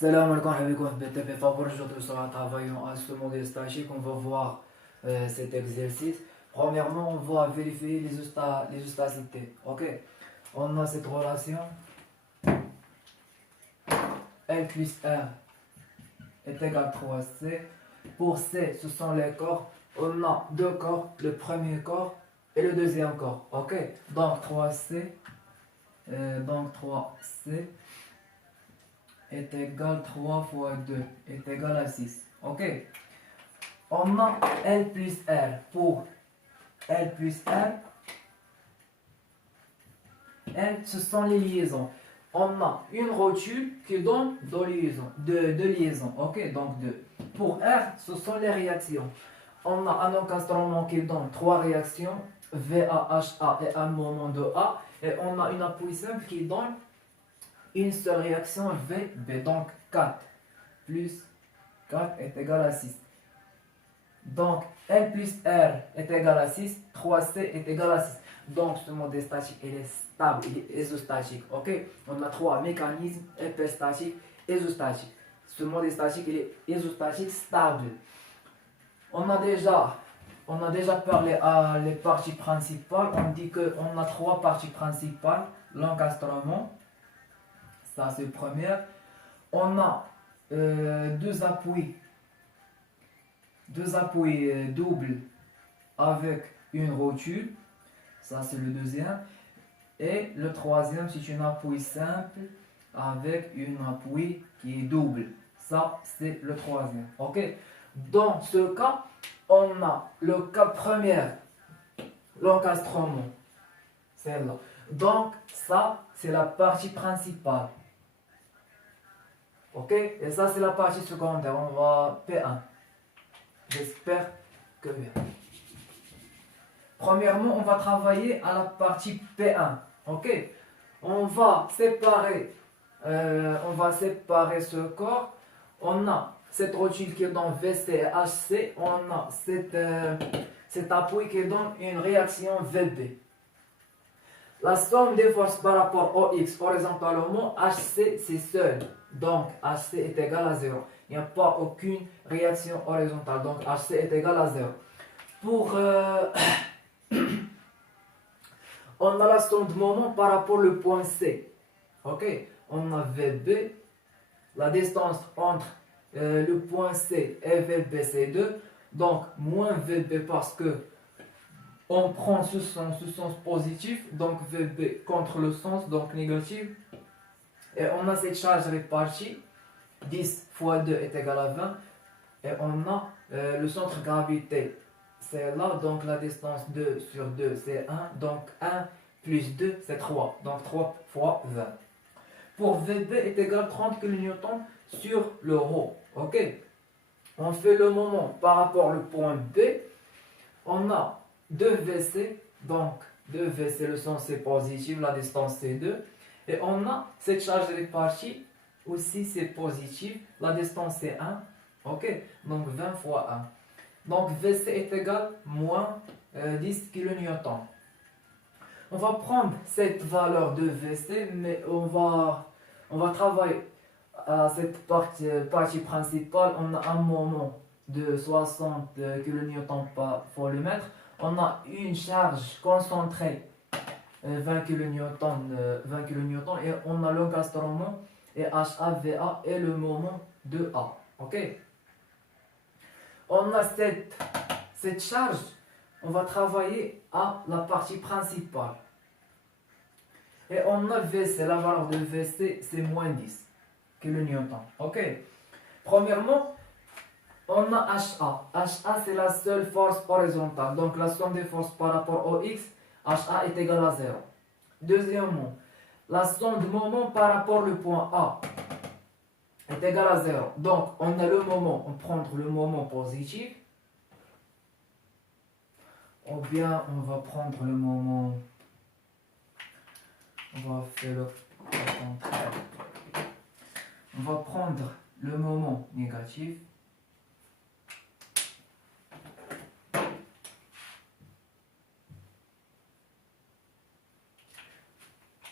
Salam alaikum habibouf BTP Favor. Aujourd'hui sera travaillant à ce modèle statique. On va voir cet exercice. Premièrement, on va vérifier les ustacités. Ok. On a cette relation L plus R est égal à 3C. Pour C, ce sont les corps. On a deux corps, le premier corps et le deuxième corps. Ok. Donc 3C, donc 3C est égal à 3 fois 2 est égal à 6. Ok. On a L plus R. Pour L plus R, L, ce sont les liaisons. On a une rotule qui donne deux liaisons. Ok, donc 2. Pour R, ce sont les réactions. On a un encadrement qui donne trois réactions, VA, HA et un moment de A. Et on a une appui simple qui donne une seule réaction, VB. Donc 4 plus 4 est égal à 6. Donc L plus R est égal à 6, 3C est égal à 6. Donc ce modèle statique il est stable, il est isostatique. Ok. On a trois mécanismes, hyperstatique, isostatique. Ce modèle statique il est isostatique stable. On a déjà parlé à les parties principales. On dit qu'on a trois parties principales. L'encastrement, ça c'est le premier. On a deux appuis doubles avec une rotule, ça c'est le deuxième, et le troisième c'est une appui simple avec une appui qui est double, ça c'est le troisième. Ok. Dans ce cas, on a le cas premier, l'encastrement, celle-là. Donc ça c'est la partie principale. Ok. Et ça c'est la partie secondaire. On va P1. J'espère que bien. Premièrement, on va travailler à la partie P1. Ok. On va séparer ce corps. On a cette rotule qui donne VC et HC. On a cet appui qui donne une réaction VB. La somme des forces par rapport au X horizontalement, HC c'est seul. Donc HC est égal à 0. Il n'y a pas aucune réaction horizontale. Donc HC est égal à 0. Pour on a la somme de moment par rapport au point C. Ok. On a VB. La distance entre le point C et VB c'est 2. Donc moins VB parce que on prend ce sens positif. Donc VB contre le sens donc négatif. Et on a cette charge répartie. 10 fois 2 est égal à 20. Et on a le centre de gravité. C'est là. Donc la distance 2 sur 2 c'est 1. Donc 1 plus 2 c'est 3. Donc 3 fois 20. Pour VB est égal à 30 kN sur le ρ. Ok. On fait le moment par rapport au point B. On a 2 VC. Donc 2 VC, le sens c'est positif. La distance c'est 2. Et on a cette charge répartie. Aussi c'est positif. La distance c'est 1. Ok. Donc 20 fois 1. Donc VC est égal à moins 10 kN. On va prendre cette valeur de VC, mais on va travailler à cette partie principale. On a un moment de 60 kN par volumètre. On a une charge concentrée 20 kN, et on a l'encastrement et HAVA et le moment de A. Ok. On a cette charge. On va travailler à la partie principale. Et on a VC, la valeur de VC c'est moins 10 kN. Ok. Premièrement, on a HA. HA c'est la seule force horizontale. Donc la somme des forces par rapport au X, HA est égal à 0. Deuxièmement, la somme de moment par rapport au point A est égal à 0. Donc on a le moment, on prend le moment positif. Ou bien on va prendre le moment, on va faire le contraire. On va prendre le moment négatif.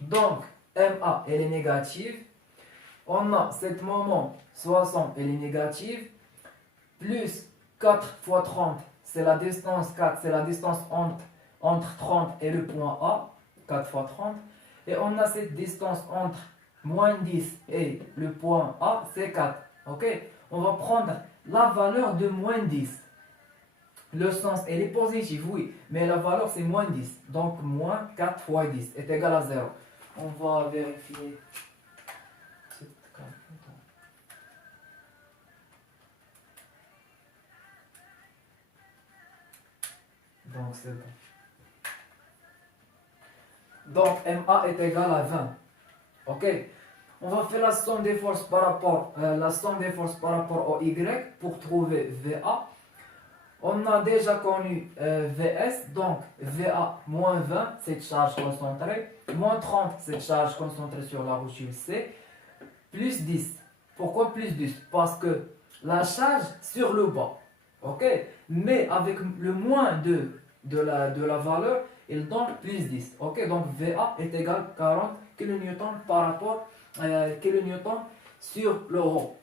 Donc MA elle est négative. On a cet moment 60, elle est négative, plus 4 fois 30, c'est la distance 4, c'est la distance entre 30 et le point A, 4 fois 30. Et on a cette distance entre moins 10 et le point A, c'est 4. Ok? On va prendre la valeur de moins 10. Le sens, elle est positive, oui, mais la valeur c'est moins 10. Donc moins 4 fois 10 est égal à 0. On va vérifier. Donc c'est bon. Donc MA est égal à 20. Ok? On va faire la somme des forces par rapport, au Y pour trouver VA. On a déjà connu VS, donc VA moins 20, cette charge concentrée, moins 30, cette charge concentrée sur la roture C, plus 10. Pourquoi plus 10? Parce que la charge sur le bas, ok? Mais avec le moins de la valeur, il donne plus 10. Ok? Donc VA est égal à 40 kN par rapport kN sur le rho.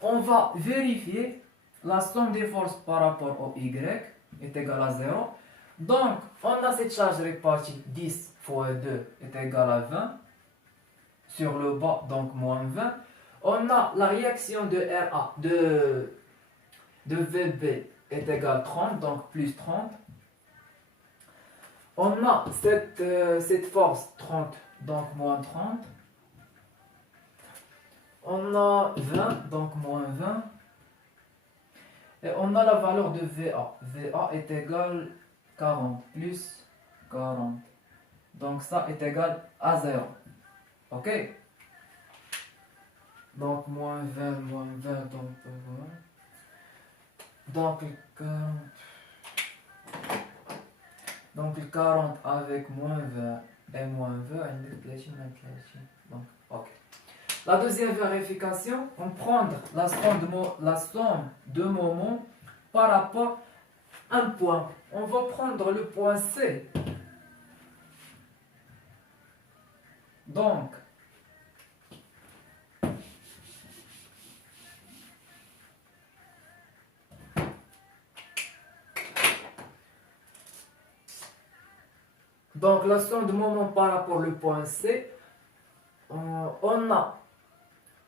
On va vérifier la somme des forces par rapport au Y est égal à 0. Donc, on a cette charge répartie 10 fois 2 est égal à 20. Sur le bas, donc moins 20. On a la réaction de RA, de VB est égal à 30, donc plus 30. On a cette force 30, donc moins 30. On a 20, donc moins 20. Et on a la valeur de VA. VA est égal à 40, plus 40. Donc ça est égal à 0. Ok? Donc moins 20, donc 40. Donc 40 avec moins 20 et moins 20, donc ok. La deuxième vérification, on prend la somme de moments par rapport à un point. On va prendre le point C. Donc, la somme de moments par rapport au point C, on a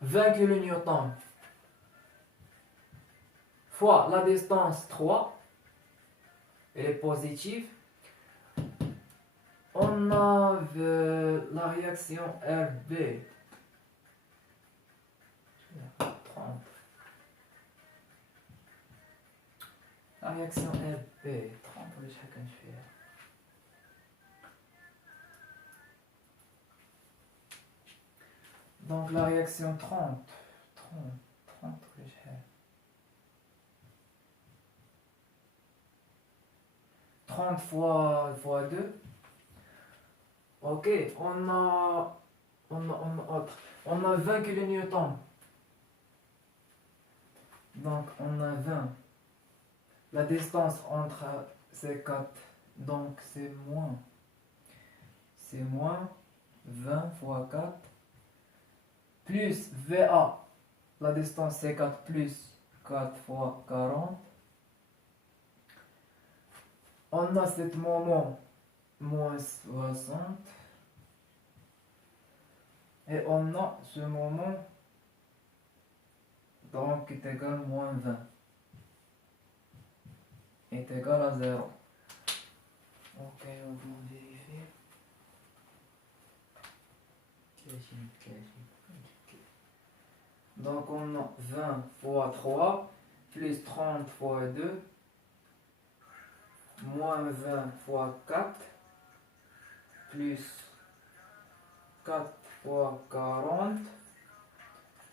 20 kN fois la distance 3, elle est positive. On a la réaction RB 30. La réaction RB 30 ولا شحال كانت فيها؟ Donc la réaction 30 ولا شحال؟ 30 fois 2. Ok, on a 20 kN. Donc on a 20. La distance entre ces 4, donc c'est moins 20 fois 4 plus VA. La distance c'est 4 plus 4 fois 40. On a cet moment moins 60. Et on a ce moment donc est égal à moins 20. Est égal à 0. Ok, on va vérifier. Donc on a 20 fois 3 plus 30 fois 2 moins 20 fois 4 plus 4 fois 40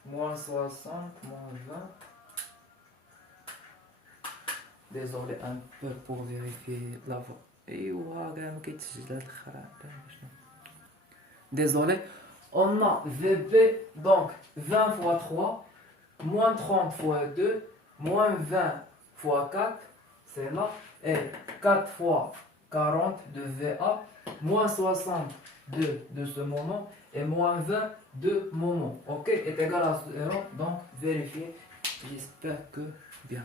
moins 60 moins 20. Désolé un peu pour vérifier la voix. Désolé. On a VB, donc 20 fois 3, moins 30 fois 2, moins 20 fois 4, c'est là, et 4 fois 40 de VA, moins 60 de ce moment, et moins 20 de moment. Ok, est égal à 0. Donc, vérifiez. J'espère que bien.